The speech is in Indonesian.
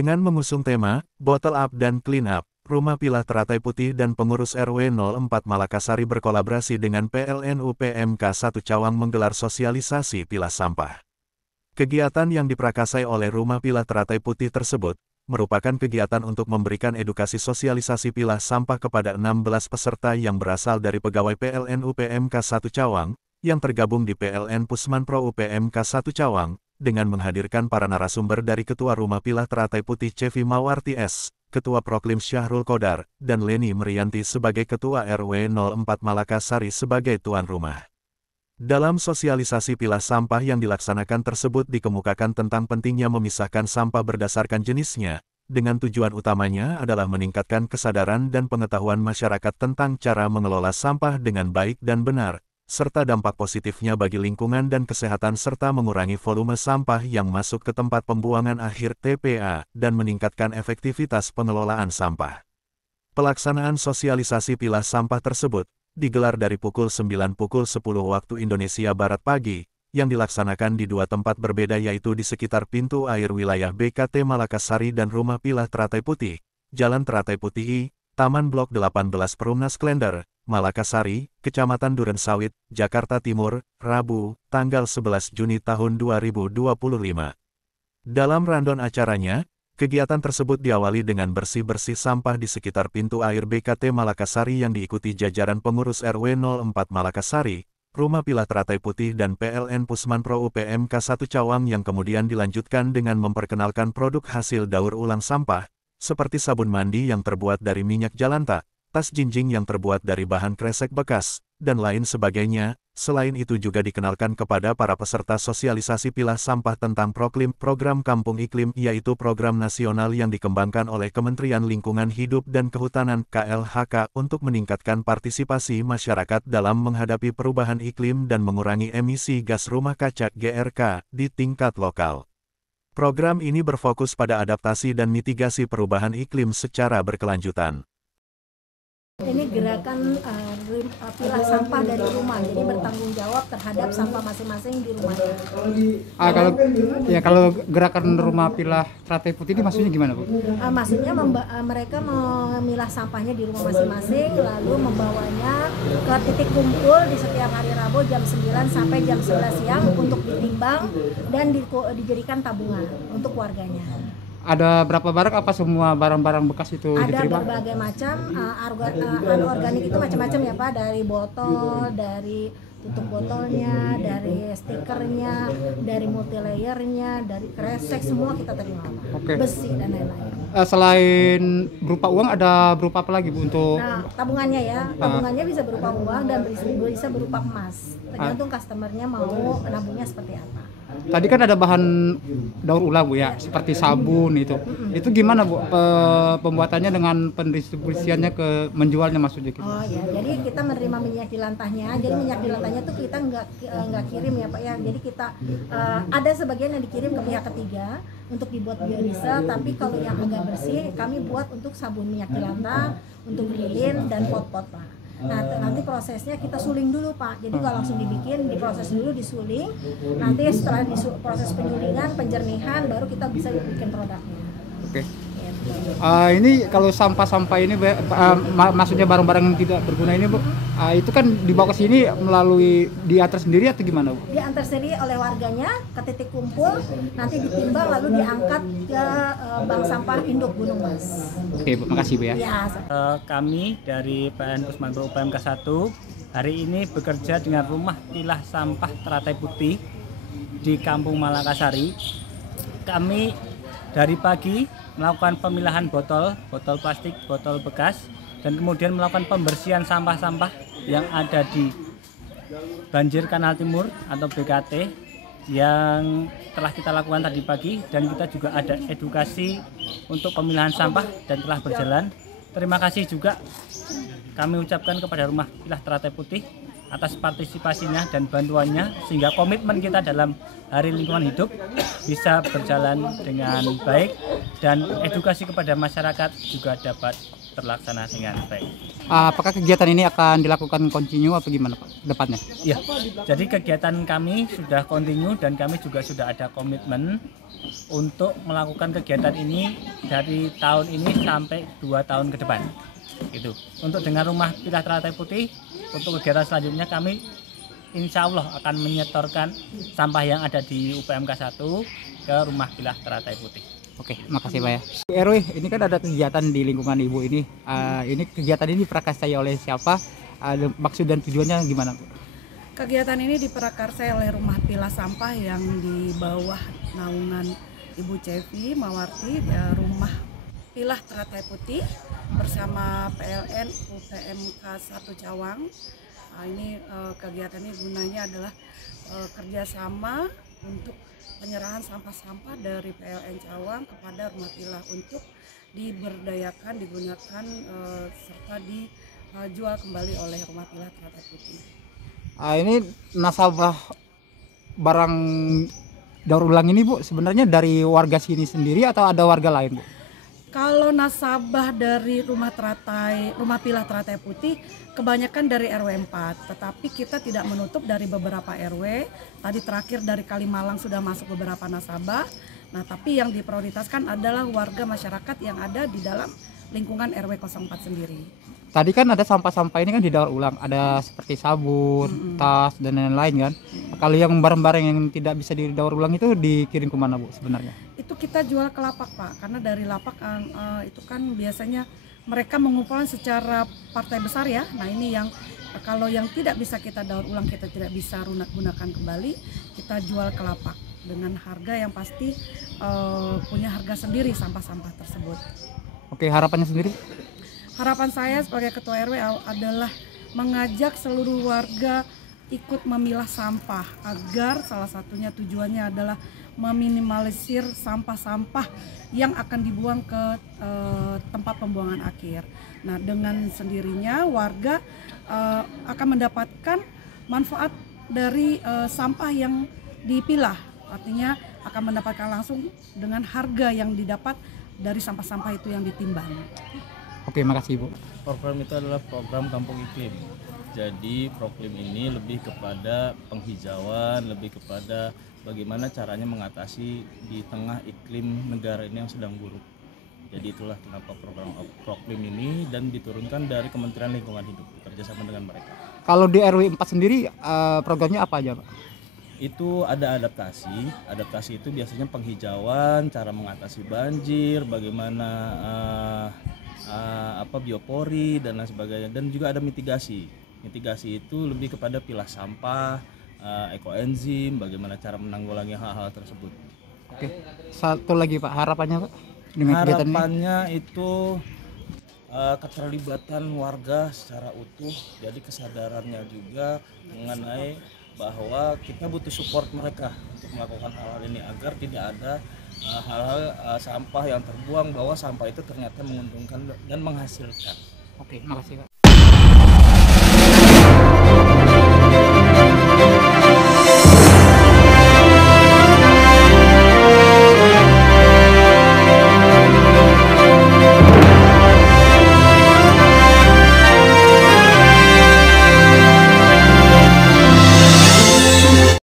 Dengan mengusung tema, Bottle Up dan Clean Up, Rumah Pilah Teratai Putih dan pengurus RW 04 Malakasari berkolaborasi dengan PLN UPMK 1 Cawang menggelar sosialisasi pilah sampah. Kegiatan yang diprakasai oleh Rumah Pilah Teratai Putih tersebut, merupakan kegiatan untuk memberikan edukasi sosialisasi pilah sampah kepada 16 peserta yang berasal dari pegawai PLN UPMK 1 Cawang, yang tergabung di PLN Pusmanpro UPMK 1 Cawang, dengan menghadirkan para narasumber dari Ketua Rumah Pilah Teratai Putih Cevi Mawarti S., Ketua Proklim Syahrul Qodar, dan Leni Merianti sebagai Ketua RW 04 Malakasari sebagai tuan rumah. Dalam sosialisasi pilah sampah yang dilaksanakan tersebut dikemukakan tentang pentingnya memisahkan sampah berdasarkan jenisnya, dengan tujuan utamanya adalah meningkatkan kesadaran dan pengetahuan masyarakat tentang cara mengelola sampah dengan baik dan benar, serta dampak positifnya bagi lingkungan dan kesehatan serta mengurangi volume sampah yang masuk ke tempat pembuangan akhir TPA dan meningkatkan efektivitas pengelolaan sampah. Pelaksanaan sosialisasi pilah sampah tersebut digelar dari pukul 9 pukul 10 waktu Indonesia Barat pagi, yang dilaksanakan di dua tempat berbeda yaitu di sekitar pintu air wilayah BKT Malakasari dan Rumah Pilah Teratai Putih, Jalan Teratai Putih I, Taman Blok 18 Perumnas Klender, Malakasari, Kecamatan Durensawit, Jakarta Timur, Rabu, tanggal 11 Juni tahun 2025. Dalam rundown acaranya, kegiatan tersebut diawali dengan bersih-bersih sampah di sekitar pintu air BKT Malakasari yang diikuti jajaran pengurus RW 04 Malakasari, Rumah Pilah Teratai Putih dan PLN Pusmanpro UPMK 1 Cawang yang kemudian dilanjutkan dengan memperkenalkan produk hasil daur ulang sampah, seperti sabun mandi yang terbuat dari minyak jalanta, tas jinjing yang terbuat dari bahan kresek bekas, dan lain sebagainya. Selain itu juga dikenalkan kepada para peserta sosialisasi pilah sampah tentang Proklim Program Kampung Iklim, yaitu program nasional yang dikembangkan oleh Kementerian Lingkungan Hidup dan Kehutanan KLHK untuk meningkatkan partisipasi masyarakat dalam menghadapi perubahan iklim dan mengurangi emisi gas rumah kaca GRK di tingkat lokal. Program ini berfokus pada adaptasi dan mitigasi perubahan iklim secara berkelanjutan. Ini gerakan pilah sampah dari rumah, jadi bertanggung jawab terhadap sampah masing-masing di rumahnya. Kalau gerakan Rumah Pilah Teratai Putih ini maksudnya gimana, Bu? Maksudnya mereka memilah sampahnya di rumah masing-masing, lalu membawanya ke titik kumpul di setiap hari Rabu jam 9 sampai jam 11 siang untuk ditimbang dan dijadikan tabungan untuk warganya. Ada berapa barang, apa semua barang-barang bekas itu diterima? Ada berbagai macam, organik itu macam-macam ya Pak, dari botol, dari tutup botolnya, dari stikernya, dari multilayernya, dari kresek, semua kita terima Pak. Oke. Besi dan lain-lain. Selain berupa uang, ada berupa apa lagi, Bu, untuk? Nah, tabungannya ya, tabungannya bisa berupa uang dan bisa berupa emas, tergantung customernya mau nabungnya seperti apa. Tadi kan ada bahan daur ulang, Bu, ya, seperti sabun itu. Itu gimana, Bu, pembuatannya dengan pendistribusiannya ke menjualnya maksudnya? Gitu? Oh ya, jadi kita menerima minyak jelantahnya. Jadi minyak jelantahnya tuh kita nggak kirim ya Pak ya. Jadi kita ada sebagian yang dikirim ke pihak ketiga untuk dibuat biodiesel. Tapi kalau yang agak bersih, kami buat untuk sabun minyak jelantah, untuk lilin dan pot-pot Pak. Nah, nanti prosesnya kita suling dulu Pak, jadi nggak langsung dibikin, diproses dulu, disuling. Nanti setelah proses penyulingan, penjernihan, baru kita bisa bikin produknya. Oke. Ini kalau sampah-sampah ini, maksudnya barang-barang yang tidak berguna ini, Bu, itu kan dibawa ke sini melalui diantar sendiri atau gimana, Bu? Diantar sendiri oleh warganya ke titik kumpul, nanti ditimbang lalu diangkat ke bank sampah induk Gunung Mas. Oke, Bu, makasih Bu ya. Kami dari PLN Pusmanpro UPMK 1 hari ini bekerja dengan Rumah Pilah Sampah Teratai Putih di Kampung Malakasari. Kami dari pagi melakukan pemilahan botol plastik, botol bekas, dan kemudian melakukan pembersihan sampah-sampah yang ada di Banjir Kanal Timur atau BKT yang telah kita lakukan tadi pagi, dan kita juga ada edukasi untuk pemilahan sampah dan telah berjalan. Terima kasih juga kami ucapkan kepada Rumah Pilah Teratai Putih atas partisipasinya dan bantuannya, sehingga komitmen kita dalam Hari Lingkungan Hidup bisa berjalan dengan baik dan edukasi kepada masyarakat juga dapat terlaksana dengan baik. Apakah kegiatan ini akan dilakukan kontinu atau gimana Pak depannya? Ya, jadi kegiatan kami sudah kontinu dan kami juga sudah ada komitmen untuk melakukan kegiatan ini dari tahun ini sampai 2 tahun ke depan. Gitu. Untuk dengan rumah pilah teratai putih, untuk kegiatan selanjutnya kami insya Allah akan menyetorkan sampah yang ada di UPMK 1 ke rumah pilah teratai putih. Oke, makasih Pak ya. Bu RW, ini kan ada kegiatan di lingkungan Ibu ini. Ini kegiatan ini diprakarsai oleh siapa? Maksud dan tujuannya gimana Bu? Kegiatan ini diprakarsai oleh rumah pilah sampah yang di bawah naungan Ibu Cevi Mawarti, rumah pilah teratai putih bersama PLN UPMK 1 Cawang. Ini kegiatan ini gunanya adalah kerjasama untuk penyerahan sampah-sampah dari PLN Cawang kepada rumah pilah untuk diberdayakan, digunakan serta dijual kembali oleh rumah pilah teratai putih. Ini nasabah barang daur ulang ini Bu sebenarnya dari warga sini sendiri atau ada warga lain Bu? Kalau nasabah dari rumah pilah teratai putih kebanyakan dari RW 4, tetapi kita tidak menutup dari beberapa RW. Tadi terakhir dari Kalimalang sudah masuk beberapa nasabah. Nah, tapi yang diprioritaskan adalah warga masyarakat yang ada di dalam lingkungan RW 04 sendiri. Tadi kan ada sampah-sampah ini kan didaur ulang, ada seperti sabun, tas dan lain-lain kan. Kalau yang barang-barang yang tidak bisa didaur ulang itu dikirim ke mana Bu sebenarnya? Itu kita jual ke lapak Pak, karena dari lapak itu kan biasanya mereka mengumpulkan secara partai besar ya. Nah ini yang kalau yang tidak bisa kita daur ulang, kita tidak bisa gunakan kembali, kita jual ke lapak dengan harga yang pasti punya harga sendiri sampah-sampah tersebut. Oke, harapannya sendiri? Harapan saya sebagai ketua RW adalah mengajak seluruh warga ikut memilah sampah agar salah satunya tujuannya adalah meminimalisir sampah-sampah yang akan dibuang ke tempat pembuangan akhir. Nah, dengan sendirinya warga akan mendapatkan manfaat dari sampah yang dipilah. Artinya akan mendapatkan langsung dengan harga yang didapat dari sampah-sampah itu yang ditimbang. Oke, makasih Bu. Program itu adalah program kampung iklim. Jadi proklim ini lebih kepada penghijauan, lebih kepada bagaimana caranya mengatasi di tengah iklim negara ini yang sedang buruk. Jadi itulah kenapa program proklim ini dan diturunkan dari Kementerian Lingkungan Hidup bekerjasama dengan mereka. Kalau di RW 4 sendiri programnya apa aja Pak? Itu ada adaptasi itu biasanya penghijauan, cara mengatasi banjir, bagaimana biopori dan lain sebagainya, dan juga ada mitigasi itu lebih kepada pilah sampah, ekoenzim, bagaimana cara menanggulangi hal-hal tersebut. Oke, satu lagi Pak, harapannya Pak dengan kegiatan ini? Harapannya itu keterlibatan warga secara utuh, jadi kesadarannya juga mengenai bahwa kita butuh support mereka untuk melakukan hal-hal ini agar tidak ada hal-hal sampah yang terbuang, bahwa sampah itu ternyata menguntungkan dan menghasilkan. Oke, makasih Pak.